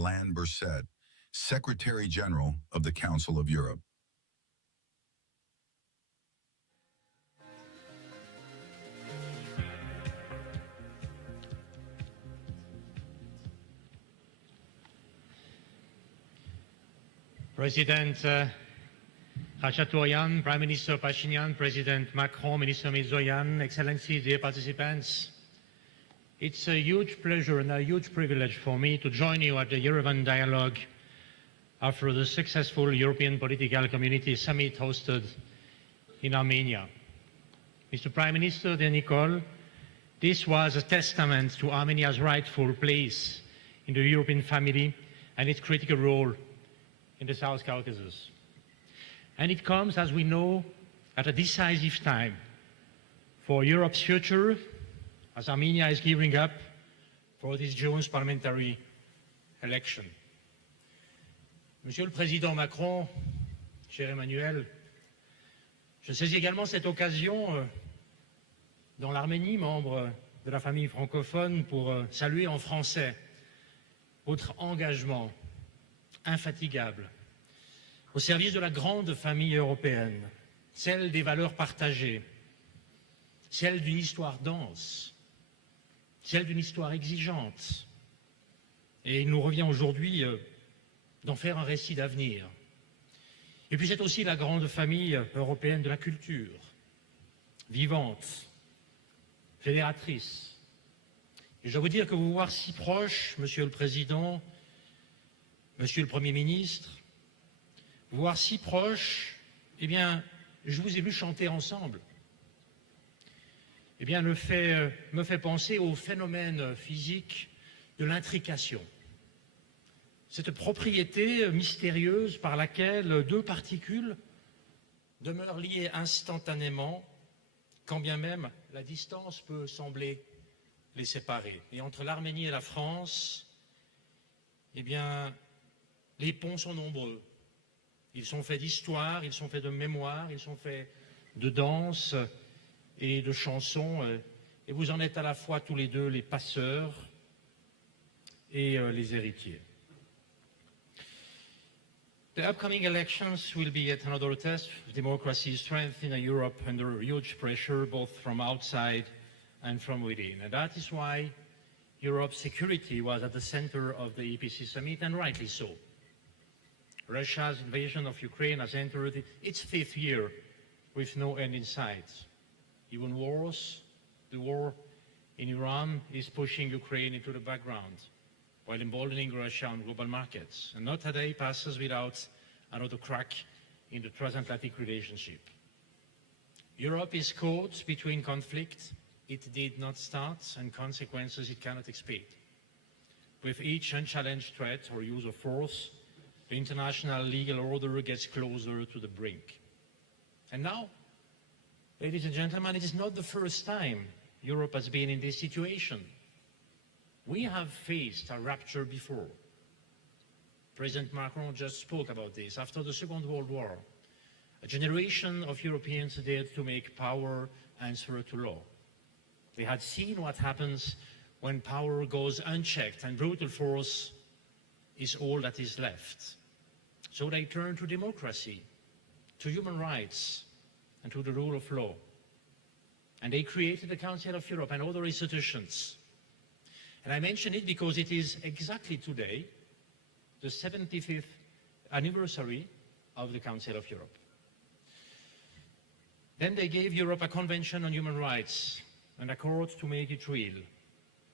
Ալան Բերսέ, Secretary General of the Council of Europe. President Khachaturian, Prime Minister Pashinyan, President Macron, Minister Mizoyan, Excellencies, dear participants, it's a huge pleasure and a huge privilege for me to join you at the Yerevan Dialogue after the successful European Political Community Summit hosted in Armenia. Mr. Prime Minister, dear Nicole, this was a testament to Armenia's rightful place in the European family and its critical role in the South Caucasus. And it comes, as we know, at a decisive time for Europe's future, as Armenia is gearing up for this June's parliamentary election. Monsieur le Président Macron, cher Emmanuel, je saisis également cette occasion dans l'Arménie, membre de la famille francophone, pour saluer en français votre engagement infatigable au service de la grande famille européenne, celle des valeurs partagées, celle d'une histoire dense, celle d'une histoire exigeante. Et il nous revient aujourd'hui d'en faire un récit d'avenir. Et puis c'est aussi la grande famille européenne de la culture, vivante, fédératrice. Et je dois vous dire que vous voir si proche, Monsieur le Président, Monsieur le Premier ministre, vous voir si proche, eh bien, je vous ai vu chanter ensemble. Eh bien, me fait penser au phénomène physique de l'intrication. Cette propriété mystérieuse par laquelle deux particules demeurent liées instantanément, quand bien même la distance peut sembler les séparer. Et entre l'Arménie et la France, eh bien, les ponts sont nombreux. Ils sont faits d'histoire, ils sont faits de mémoire, ils sont faits de danse et de chansons. Et vous en êtes à la fois tous les deux les passeurs et les héritiers. The upcoming elections will be yet another test of democracy's strength in a Europe under huge pressure, both from outside and from within. And that is why Europe's security was at the center of the EPC summit, and rightly so. Russia's invasion of Ukraine has entered its fifth year with no end in sight. Even worse, the war in Iran is pushing Ukraine into the background, while emboldening Russia on global markets. And not a day passes without another crack in the transatlantic relationship. Europe is caught between conflict it did not start and consequences it cannot expect. With each unchallenged threat or use of force, the international legal order gets closer to the brink. And now, ladies and gentlemen, it is not the first time Europe has been in this situation. We have faced a rupture before. President Macron just spoke about this. After the Second World War, a generation of Europeans dared to make power answer to law. They had seen what happens when power goes unchecked and brutal force is all that is left. So they turned to democracy, to human rights, and to the rule of law. And they created the Council of Europe and other institutions. And I mention it because it is exactly today, the 75th anniversary of the Council of Europe. Then they gave Europe a Convention on Human Rights and a court to make it real.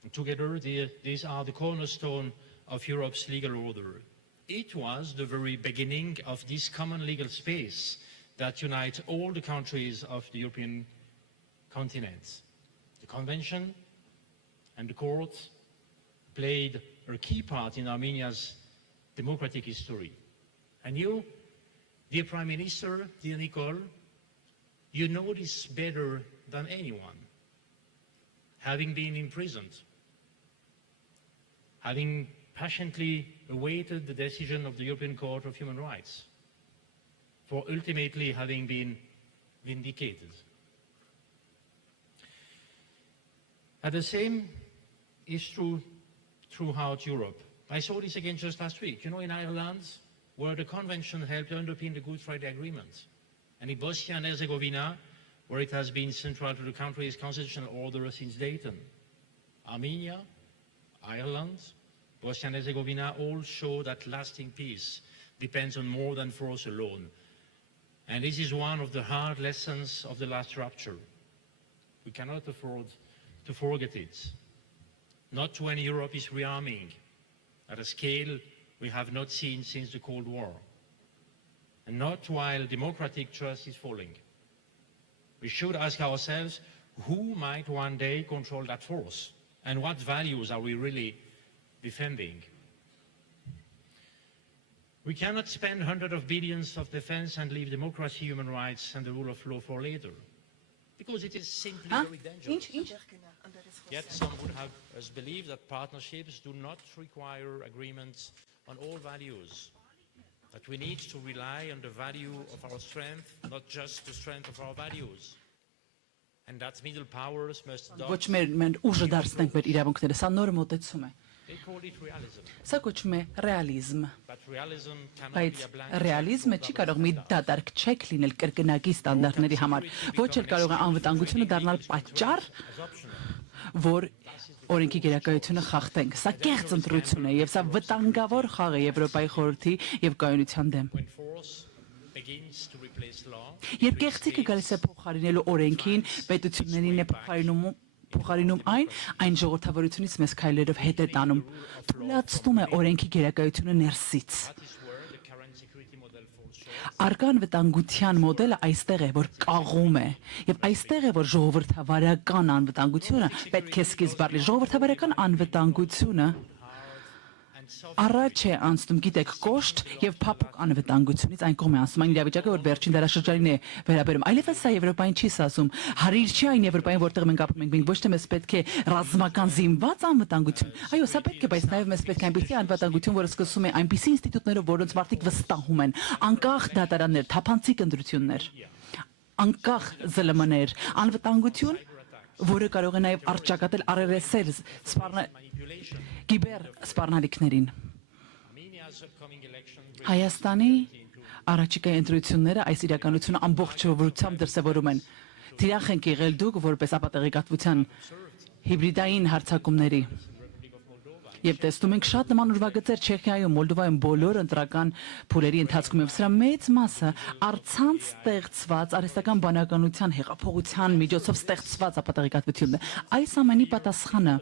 And together, these are the cornerstone of Europe's legal order. It was the very beginning of this common legal space that unites all the countries of the European continent. The Convention and the Court played a key part in Armenia's democratic history. And you, dear Prime Minister, dear Nicole, you know this better than anyone, having been imprisoned, having patiently awaited the decision of the European Court of Human Rights, for ultimately having been vindicated. And the same is true throughout Europe. I saw this again just last week. You know, in Ireland, where the convention helped underpin the Good Friday Agreement, and in Bosnia and Herzegovina, where it has been central to the country's constitutional order since Dayton. Armenia, Ireland, Bosnia and Herzegovina all show that lasting peace depends on more than force alone. And this is one of the hard lessons of the last rupture. We cannot afford to forget it. Not when Europe is rearming at a scale we have not seen since the Cold War. And not while democratic trust is falling. We should ask ourselves, who might one day control that force? And what values are we really defending? We cannot spend hundreds of billions of defense and leave democracy, human rights, and the rule of law for later. Because it is simply very dangerous. Yet some would have us believe that partnerships do not require agreements on all values. That we need to rely on the value of our strength, not just the strength of our values. And that middle powers must Ոչ մեր ուժը դարձնենք մեր իրավունքները, սա նոր մոտեցում է։ They call it realism. Սա կոչվում է ռեալիզմ։ But realism cannot Բայց be a blank ռեալիզմը չի կարող մի դատարկ չեք լինել կրկնակի ստանդարտների համար։ Ոչ էլ կարող է անվտանգությունը դառնալ պատճառ, որ օրենքի գերակայությունը խախտենք։ Սա կեղծ ընտրություն է եւ սա վտանգավոր խաղ է Եվրոպայի խորհրդի եւ կայունության դեմ։ when force begins to replace law. Երբ կեղծիկը գալիս է փոխարինելու օրենքին, պետություններին է փոխարինում այն ժողովրդավարությունից մեզ քայլերով հետ է տանում։ Թույլատնում է օրենքի գերակայությունը ներսից։ That is where the current security model falls short. Արկան վտանգության մոդելը այստեղ է, որ կաղում է, եւ այստեղ է, որ ժողովրդավարական անվտանգությունը պետք է սկիզբ առնի։ Ժողովրդավարական անվտանգությունը առաջ է անցնում, գիտեք, կոշտ եւ փափուկ անվտանգությունից այն կողմ է անցնում այն իրավիճակը, որ վերջին դարաշրջանին է վերաբերում։ Այլևս սա Եվրոպային չի ասում, հարիր չի այն Եվրոպային, որտեղ մենք ապրում ենք, մենք ոչ թե մեզ պետք է ռազմական զինված անվտանգություն, այո, սա պետք է, բայց նաեւ մեզ պետք է այնպիսի անվտանգություն, որը սկսում է այնպիսի ինստիտուտներով, որոնց մարդիկ վստահում են, անկախ դատարաններ, թափանցիկ ընտրություններ, անկախ ԶԼՄ-ներ, անվտանգություն, որը կարող է նաեւ արճակատել առերեսել կիբեր սպառնալիքներին։ Armenia's upcoming election Հայաստանի առաջիկա ընտրությունները այս իրականությունը ամբողջովությամբ դրսևորում են։ Թիրախ ենք եղել դուք որպես ապատեղեկատվության հիբրիդային հարձակումների։ Եվ տեսնում ենք շատ նման ուրվագծեր Չեխիայում, Մոլդովայում բոլոր ընտրական փուլերի ընթացքում եւ սրա մեծ մասը առցանց ստեղծված արհեստական բանականության հեղափոխության միջոցով ստեղծված ապատեղեկատվությունն է։ Այս ամենի պատասխանը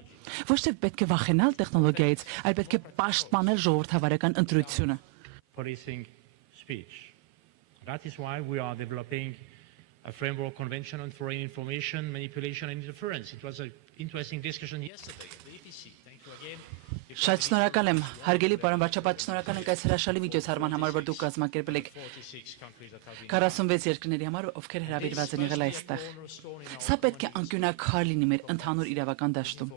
ոչ թե պետք է վախենալ տեխնոլոգիայից, այլ պետք է պաշտպանել ժողովրդավարական ընտրությունը։ policing speech. That is why we are developing a framework convention on foreign information, manipulation and interference. It was an interesting discussion yesterday at the EPC. Thank you again. Շատ շնորհակալ եմ, հարգելի պարոն վարչապետ, շնորհակալ ենք այս հրաշալի միջոցառման համար, որ դուք կազմակերպել եք 46 countries that have been 46 երկրների համար, ովքեր հրավիրված են եղել այստեղ։ Սա պետք է անկյունակար լինի մեր ընդհանուր իրավական դաշտում։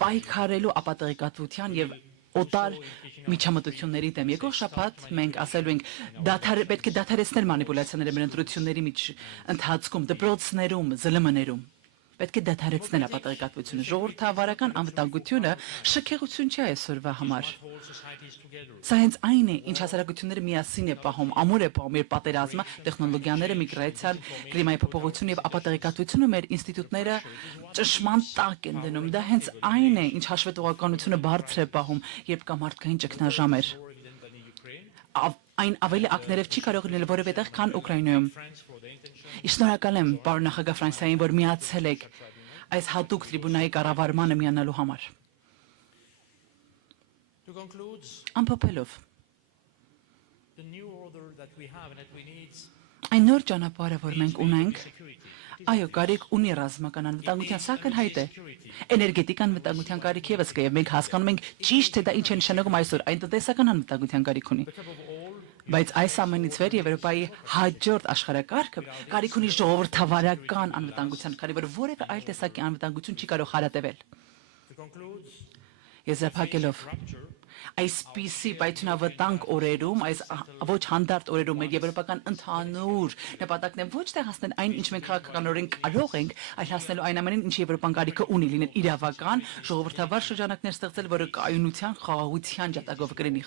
Պայքարելու ապատեղեկատվության եւ օտար միջամտությունների դեմ։ Եկող շաբաթ մենք ասելու ենք պետք է դադարեցնել մանիպուլյացիաները մեր ընտրությունների ընթացքում, դպրոցներում, ԶԼՄ-ներում։ Պետք է դադարեցնել ապատեղեկատվությունը։ Ժողովրդավարական անվտանգությունը շքեղություն չի այսօրվա համար։ Սա հենց այն է, ինչ հասարակությունները միասին է պահում, ամուր է պահում իր պատերազմը, տեխնոլոգիաները, միգրացիան, կլիմայի փոփոխությունը եւ ապատեղեկատվությունը մեր ինստիտուտները ճշմարտ տակ են դնում։ Դա հենց այն է, ինչ հաշվետվողականությունը բարձր է պահում, երբ կա մարդկային ճգնաժամեր։ Այն ավելի ակներև չի կարող լինել որևէ տեղ, քան Ուկրաինայում։ Շնորհակալ եմ պարոն նախագահ Ֆրանսիային, որ միացել եք այս հատուկ տրիբունայի կառավարմանը միանալու համար։ Ամփոփելով այն նոր ճանապարհը, որ մենք ունենք, այո, կարիք ունի ռազմական անվտանգության, սակայն հայտ է։ Էներգետիկ անվտանգության կարիք եւս կա, եւ մենք հասկանում ենք ճիշտ թե դա ինչ է նշանակում այսօր, այն տնտեսական անվտանգության կարիք ունի։ Բայց այս ամենից վեր Եվրոպայի հաջորդ աշխարհակարգը կարիք ունի ժողովրդավարական անվտանգության, քանի որ որևէ այլ տեսակի անվտանգություն չի կարող հարատևել։ Եզրափակելով Այսպիսի պայթյունավտանգ օրերում, այս ոչ հանդարտ օրերում մեր եվրոպական ընդհանուր նպատակն է ոչ թե հասնել այն, ինչ մենք քաղաքականորեն կարող ենք, այլ հասնելու այն ամենին, ինչ Եվրոպան կարիքը ունի, լինել իրավական, ժողովրդավար շրջանակներ ստեղծել, որը կայունության, խաղաղության ջատագով կլինի